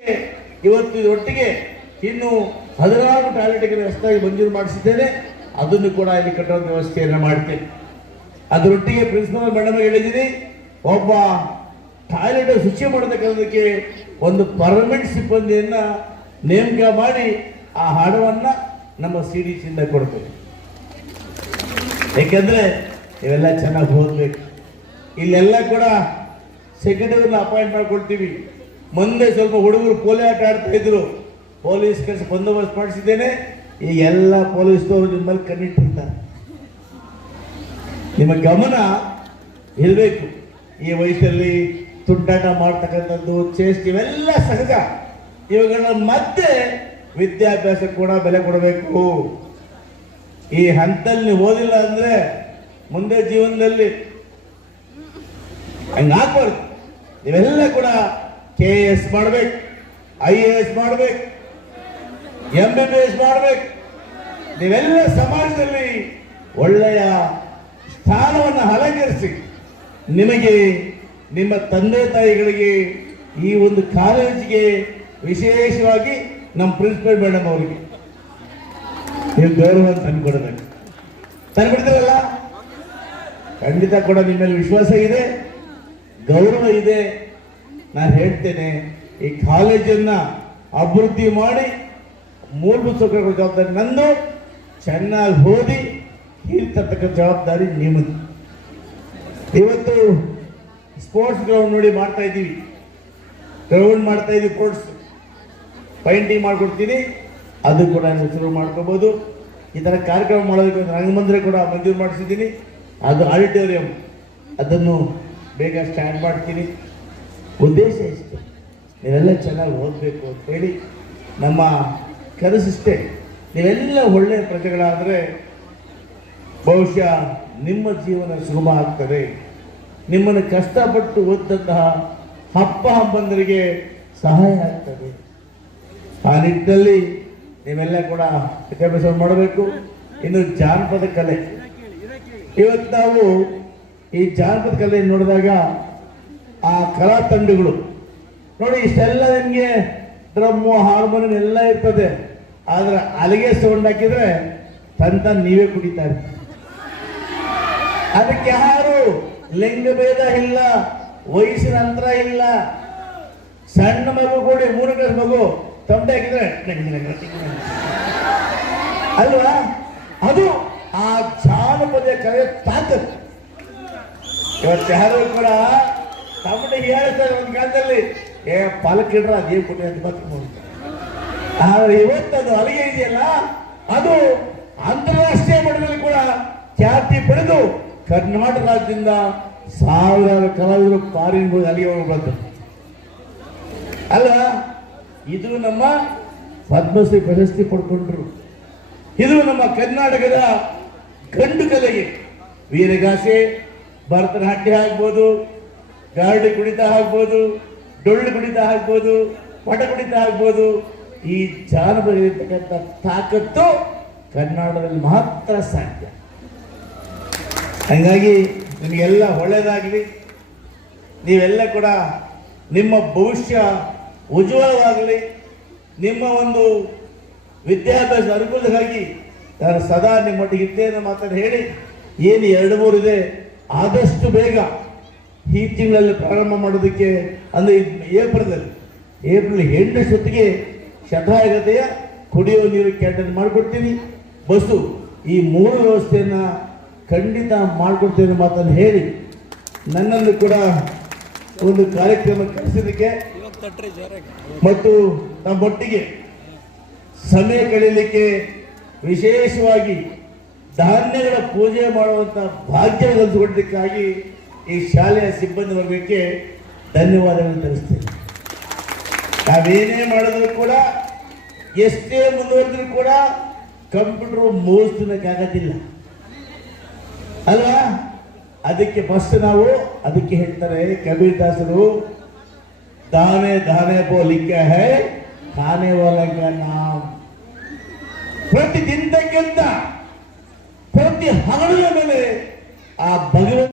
ಇವತ್ತು ಒಟ್ಟಿಗೆ ಇನ್ನು 14 ಟಾಯ್ಲೆಟ್ಗೆ ಹೊಸದಾಗಿ ಮಂಜೂರು ಮಾಡಿಸಿದ್ದೇನೆ. ಅದನ್ನು ಕೂಡ ಇಲ್ಲಿ ಕಟ್ಟುವಂತ ವ್ಯವಸ್ಥೆಯನ್ನು ಮಾಡ್ತೇನೆ. ಅದರೊಟ್ಟಿಗೆ ಪ್ರಿನ್ಸಿಪಲ್ ಮೇಡಮ್ ಹೇಳಿದ್ದೀನಿ, ಒಬ್ಬ ಟಾಯ್ಲೆಟ್ ಶುಚಿ ಮಾಡೋದಕ್ಕೆ ಒಂದು ಪರ್ಮನೆಂಟ್ ಸಿಬ್ಬಂದಿಯನ್ನ ನೇಮಕ ಮಾಡಿ ಆ ಹಣವನ್ನ ನಮ್ಮ CDC ಕೊಡ್ತೇವೆ. ಯಾಕೆಂದ್ರೆ ಇವೆಲ್ಲ ಚೆನ್ನಾಗಿ ಓದಬೇಕು. ಇಲ್ಲೆಲ್ಲ ಕೂಡ ಸೆಕ್ರೆಟರಿನ ಅಪಾಯಿಂಟ್ ಮಾಡ್ಕೊಳ್ತೀವಿ. ಮುಂದೆ ಸ್ವಲ್ಪ ಹುಡುಗರು ಪೋಲಿಯೋ ಆಟ ಆಡ್ತಾ ಇದ್ರು, ಪೊಲೀಸ್ ಕೆಲಸ ಬಂದೋಬಸ್ತ್ ಮಾಡಿಸಿದ್ದೇನೆ. ಈ ಎಲ್ಲ ಪೊಲೀಸ್ನವರು ನಿಮ್ಮಲ್ಲಿ ಕಣ್ಣಿಟ್ಟಿರ್ತಾರೆ. ನಿಮ್ಮ ಗಮನ ಇರಬೇಕು. ಈ ವಯಸ್ಸಲ್ಲಿ ತುಂಟಾಟ ಮಾಡ್ತಕ್ಕಂಥದ್ದು, ಚೇಸ್ಟ್ ಇವೆಲ್ಲ ಸಹಜ. ಇವುಗಳ ಮತ್ತೆ ವಿದ್ಯಾಭ್ಯಾಸ ಕೂಡ ಬೆಲೆ ಕೊಡಬೇಕು. ಈ ಹಂತದಲ್ಲಿ ನೀವು ಓದಿಲ್ಲ ಅಂದ್ರೆ ಮುಂದೆ ಜೀವನದಲ್ಲಿ ಹಂಗಾಗ್ಬಾರ್ದು. ನೀವೆಲ್ಲ ಕೂಡ KS ಮಾಡ್ಬೇಕು, IAS ಮಾಡ್ಬೇಕು, MBBS ಮಾಡ್ಬೇಕು. ನೀವೆಲ್ಲ ಸಮಾಜದಲ್ಲಿ ಒಳ್ಳೆಯ ಸ್ಥಾನವನ್ನು ಅಲಂಕರಿಸಿ ನಿಮಗೆ, ನಿಮ್ಮ ತಂದೆ ತಾಯಿಗಳಿಗೆ, ಈ ಒಂದು ಕಾಲೇಜಿಗೆ, ವಿಶೇಷವಾಗಿ ನಮ್ಮ ಪ್ರಿನ್ಸಿಪಲ್ ಮೇಡಮ್ ಅವರಿಗೆ ನೀವು ಗೌರವ ತಂದುಕೊಡಬೇಕು. ತಂದುಬಿಡ್ತೀರಲ್ಲ? ಖಂಡಿತ ಕೂಡ ನಿಮ್ಮ ಮೇಲೆ ವಿಶ್ವಾಸ ಇದೆ, ಗೌರವ ಇದೆ. ನಾನು ಹೇಳ್ತೇನೆ, ಈ ಕಾಲೇಜನ್ನ ಅಭಿವೃದ್ಧಿ ಮಾಡಿ ಮೂಲಭೂತ ಸೌಕರ್ಯಗಳ ಜವಾಬ್ದಾರಿ ನಂದು. ಚೆನ್ನಾಗಿ ಓದಿ ಹೀರ್ತಕ್ಕಂಥ ಜವಾಬ್ದಾರಿ ನಿಮ್ಮದು. ಇವತ್ತು ಸ್ಪೋರ್ಟ್ಸ್ ಗ್ರೌಂಡ್ ನೋಡಿ ಮಾಡ್ತಾ ಇದ್ದೀವಿ, ಗ್ರೌಂಡ್ ಮಾಡ್ತಾ ಇದ್ದೀವಿ. ಸ್ಪೋರ್ಟ್ಸ್ ಪೈಂಟಿಂಗ್ ಮಾಡ್ಕೊಡ್ತೀನಿ, ಅದು ಕೂಡ ಶುರು ಮಾಡ್ಕೋಬಹುದು. ಈ ಥರ ಕಾರ್ಯಕ್ರಮ ಮಾಡೋದಕ್ಕೆ ರಂಗಮಂದಿರ ಕೂಡ ಮಂಜೂರು ಮಾಡಿಸಿದ್ದೀನಿ. ಅದು ಆಡಿಟೋರಿಯಂ, ಅದನ್ನು ಬೇಗ ಸ್ಟಾರ್ಟ್ ಮಾಡ್ತೀನಿ. ಉದ್ದೇಶ ಇಷ್ಟೇ, ನೀವೆಲ್ಲ ಚೆನ್ನಾಗಿ ಓದಬೇಕು ಅಂತ ಹೇಳಿ. ನಮ್ಮ ಕನಸಿಷ್ಟೇ, ನೀವೆಲ್ಲ ಒಳ್ಳೆಯ ಪ್ರಜೆಗಳಾದರೆ ಬಹುಶಃ ನಿಮ್ಮ ಜೀವನ ಸುಗಮ ಆಗ್ತದೆ. ನಿಮ್ಮನ್ನು ಕಷ್ಟಪಟ್ಟು ಓದಿದಂತಹ ಹಬ್ಬ ಹಬ್ಬಂದರಿಗೆ ಸಹಾಯ ಆಗ್ತದೆ. ಆ ನಿಟ್ಟಿನಲ್ಲಿ ನೀವೆಲ್ಲ ಕೂಡ ವಿದ್ಯಾಭ್ಯಾಸ ಮಾಡಬೇಕು. ಇನ್ನು ಜಾನಪದ ಕಲೆ, ಇವತ್ತು ನಾವು ಈ ಜಾನಪದ ಕಲೆ ನೋಡಿದಾಗ ಆ ಕಲಾ ತಂಡಗಳು ನೋಡಿ, ಇಷ್ಟೆಲ್ಲ ನಿಮಗೆ ಡ್ರಮ್ಮು, ಹಾರ್ಮೋನಿಯಂ ಎಲ್ಲ ಇರ್ತದೆ. ಆದ್ರೆ ಅಲ್ಲಿಗೆ ಸೌಂಡ್ ಹಾಕಿದ್ರೆ ತಂತ ನೀವೇ ಕುಡಿತಾರೆ. ಅದಕ್ಕೆ ಯಾರು ಲಿಂಗ ಭೇದ ಇಲ್ಲ, ವಯಸ್ಸಿನ ಅಂತರ ಇಲ್ಲ. ಸಣ್ಣ ಮಗು ಕೂಡ 3ನೇ ಕ್ಲಾಸ್ ಮಗು ತೊಂಡೆ ಹಾಕಿದ್ರೆ ಅಲ್ವಾ? ಅದು ಆ ಜಾನಪದ ಕಲೆ ತಾಕತ್. ಇವತ್ತು ಯಾರು ಕೂಡ ತಮ್ಮನಿಗೆ ಹೇಳ್ತಾರೆ ಒಂದು ಕಾಲದಲ್ಲಿ, ಪಾಲಕಿಡ್ರ ಅದೇ ಕೊಟ್ಟೆ ಅಂತ ಬರ್ತೀನಿ. ಆದ್ರೆ ಇವತ್ತದು ಅಲ್ಲಿಗೆ ಇದೆಯಲ್ಲ, ಅದು ಅಂತಾರಾಷ್ಟ್ರೀಯ ಮಟ್ಟದಲ್ಲಿ ಕೂಡ ಖ್ಯಾತಿ ಪಡೆದು ಕರ್ನಾಟಕ ರಾಜ್ಯದಿಂದ ಸಾವಿರಾರು ಕಲಾವಿದರು ಫಾರಿನ್ ಹೋಗಿ ಅಲ್ಲಿಗೆ ಹೋಗ್ಬಂತು ಅಲ್ಲ. ಇದು ನಮ್ಮ ಪದ್ಮಶ್ರೀ ಪ್ರಶಸ್ತಿ ಪಡ್ಕೊಂಡ್ರು. ಇದು ನಮ್ಮ ಕರ್ನಾಟಕದ ಗಂಡು ಕಲೆಗೆ ವೀರಗಾಸೆ, ಭರತನಾಟ್ಯ ಆಗ್ಬೋದು, ಗಾರ್ಡಿ ಕುಣಿತ ಆಗ್ಬೋದು, ಡೊಳ್ಳು ಕುಣಿತ ಆಗ್ಬೋದು, ಪಟ ಕುಣಿತ ಆಗ್ಬೋದು. ಈ ಜಾನಪದ ಇರತಕ್ಕಂಥ ತಾಕತ್ತು ಕರ್ನಾಟಕದಲ್ಲಿ ಮಾತ್ರ ಸಾಧ್ಯ. ಹಾಗಾಗಿ ನಿಮಗೆಲ್ಲ ಒಳ್ಳೆಯದಾಗಲಿ. ನೀವೆಲ್ಲ ಕೂಡ ನಿಮ್ಮ ಭವಿಷ್ಯ ಉಜ್ವಲವಾಗಲಿ. ನಿಮ್ಮ ಒಂದು ವಿದ್ಯಾಭ್ಯಾಸ ಅನುಕೂಲಕ್ಕಾಗಿ ನಾನು ಸದಾ ನಿಮ್ಮೊಟ್ಟಿಗೆ ಇದ್ದೇನೆ ಮಾತನ್ನು ಹೇಳಿ, ಏನು 2-3 ಇದೆ, ಆದಷ್ಟು ಬೇಗ ಈ ತಿಂಗಳಲ್ಲಿ ಪ್ರಾರಂಭ ಮಾಡೋದಕ್ಕೆ, ಅಂದರೆ ಏಪ್ರಿಲ್ 8 ಶತಾಯಗತೆಯ ಕುಡಿಯುವ ನೀರು ಕ್ಯಾಂಟೀನ್ ಮಾಡಿಕೊಡ್ತೀನಿ. ಬಸ್ಸು, ಈ 3 ವ್ಯವಸ್ಥೆಯನ್ನು ಖಂಡಿತ ಮಾಡಿಕೊಡ್ತೇನೆ ಮಾತನ್ನು ಹೇಳಿ, ನನ್ನನ್ನು ಕೂಡ ಒಂದು ಕಾರ್ಯಕ್ರಮ ಕಳಿಸಿದ್ದಕ್ಕೆ ಮತ್ತು ನಮ್ಮೊಟ್ಟಿಗೆ ಸಮಯ ಕಳೆಯಲಿಕ್ಕೆ, ವಿಶೇಷವಾಗಿ ಧಾನ್ಯಗಳ ಪೂಜೆ ಮಾಡುವಂಥ ಭಾಗ್ಯ ಕಲಿಸಿಕೊಡಲಿಕ್ಕಾಗಿ ಈ ಶಾಲೆಯ ಸಿಬ್ಬಂದಿ ವರ್ಗಕ್ಕೆ ಧನ್ಯವಾದಗಳನ್ನು ತಿಳಿಸ್ತೇನೆ. ನಾವೇನೇ ಮಾಡಿದ್ರು ಕೂಡ, ಎಷ್ಟೇ ಮುಂದುವರೆದ್ರೂ ಕೂಡ ಕಂಪ್ಯೂಟರ್ ಮುಗಿಸ್ತಿನಕ್ಕಾಗೋದಿಲ್ಲ ಅಲ್ವಾ? ಅದಕ್ಕೆ ಫಸ್ಟ್ ನಾವು ಅದಕ್ಕೆ ಹೇಳ್ತಾರೆ ಕಬೀರ್ ದಾಸರು, ದಾನೆ ದಾನೆ ಪೋ ಲಿಖಾ ಹೈ ಖಾನೆ ವಾಲಾ ಕಾ ನಾಮ್. ಪ್ರತಿ ದಿನಕ್ಕಿಂತ ಪ್ರತಿ ಹಗಲಿನ ಮೇಲೆ ಆ ಭಗವಂತ